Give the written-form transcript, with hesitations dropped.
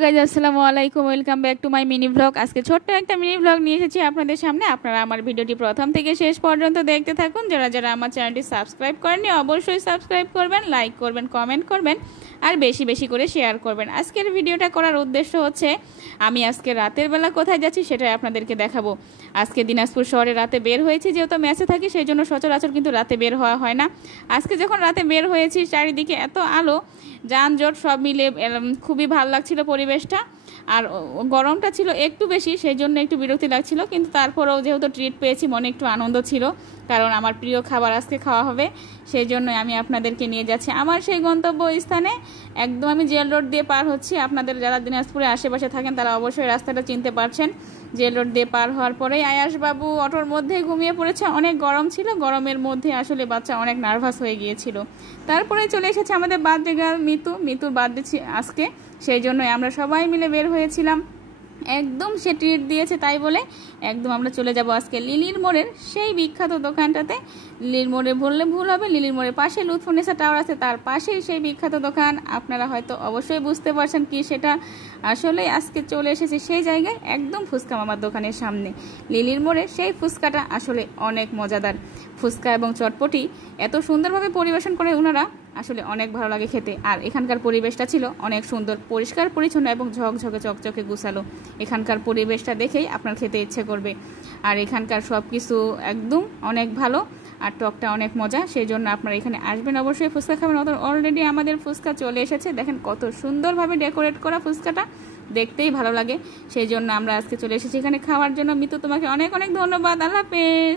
Guys আসসালামু আলাইকুম, welcome back to my mini blog. আজকে ছোট্ট একটা মিনি ব্লগ নিয়ে এসেছি আপনাদের সামনে। আপনারা আমার ভিডিওটি প্রথম থেকে শেষ পর্যন্ত দেখতে থাকুন। যারা যারা আমার চ্যানেলটি সাবস্ক্রাইব করেননি অবশ্যই সাবস্ক্রাইব করবেন, লাইক করবেন, কমেন্ট করবেন আর বেশি বেশি করে শেয়ার করবেন। আজকের ভিডিওটা করার উদ্দেশ্য হচ্ছে আমি আজকে রাতের বেলা কোথায় যাচ্ছি সেটাই আপনাদেরকে দেখাবো। আজকে দিনাজপুর শহরে রাতে বের হয়েছি, যেহেতু ম্যাচে থাকি সেই জন্য সচরাচর কিন্তু রাতে বের হওয়া হয় না। আজকে যখন রাতে বের হয়েছি চারিদিকে এত আলো, যানজট সব মিলে খুবই ভালো লাগছিল পরিবেশটা। আর গরমটা ছিল একটু বেশি, সেই জন্য একটু বিরক্তি লাগছিল, কিন্তু তারপরেও যেহেতু ট্রিট পেয়েছি মনে একটু আনন্দ ছিল, কারণ আমার প্রিয় খাবার আজকে খাওয়া হবে। সেই জন্য আমি আপনাদেরকে নিয়ে যাচ্ছি আমার সেই গন্তব্য স্থানে। একদম আমি জেল রোড দিয়ে পার হচ্ছি। আপনাদের যারা দিনাজপুরে আশেপাশে থাকেন তারা অবশ্যই রাস্তাটা চিনতে পারছেন। জেল রোড দিয়ে পার হওয়ার পরেই আয়াসবাবু অটোর মধ্যেই ঘুমিয়ে পড়েছে। অনেক গরম ছিল, গরমের মধ্যে আসলে বাচ্চা অনেক নার্ভাস হয়ে গিয়েছিল। তারপরে চলে এসেছে আমাদের বার্থডে গার্ল মিতুর বার্থডে আজকে, সেই জন্যই আমরা সবাই মিলে বের হয়েছিলাম। একদম সে ট্রিট দিয়েছে তাই বলে একদম আমরা চলে যাব আজকে লিলির মোড়ের সেই বিখ্যাত দোকানটাতে। লিলির মোড়ে বললে ভুল হবে, লিলির মোড়ের পাশে লুৎফুন্নেসা টাওয়ার আছে, তার পাশেই সেই বিখ্যাত দোকান। আপনারা হয়তো অবশ্যই বুঝতে পারছেন কি সেটা। আসলে আজকে চলে এসেছি সেই জায়গায়, একদম ফুচকা মামার দোকানের সামনে। লিলির মোড়ে সেই ফুচকাটা আসলে অনেক মজাদার। ফুচকা এবং চটপটি এত সুন্দরভাবে পরিবেশন করে ওনারা, আসলে অনেক ভালো লাগে খেতে। আর এখানকার পরিবেশটা ছিল অনেক সুন্দর, পরিষ্কার পরিচ্ছন্ন এবং ঝকঝকে চকচকে গুছালো। এখানকার পরিবেশটা দেখেই আপনার খেতে ইচ্ছে করবে। আর এখানকার সব কিছু একদম অনেক ভালো, আর টকটা অনেক মজা। সেই জন্য আপনারা এখানে আসবেন, অবশ্যই ফুচকা খাবেন। অলরেডি আমাদের ফুচকা চলে এসেছে, দেখেন কত সুন্দরভাবে ডেকোরেট করা ফুচকাটা, দেখতেই ভালো লাগে। সেই জন্য আমরা আজকে চলে এসেছি এখানে খাওয়ার জন্য। মিতু, তোমাকে অনেক অনেক ধন্যবাদ। আল্লাহ হাফেজ।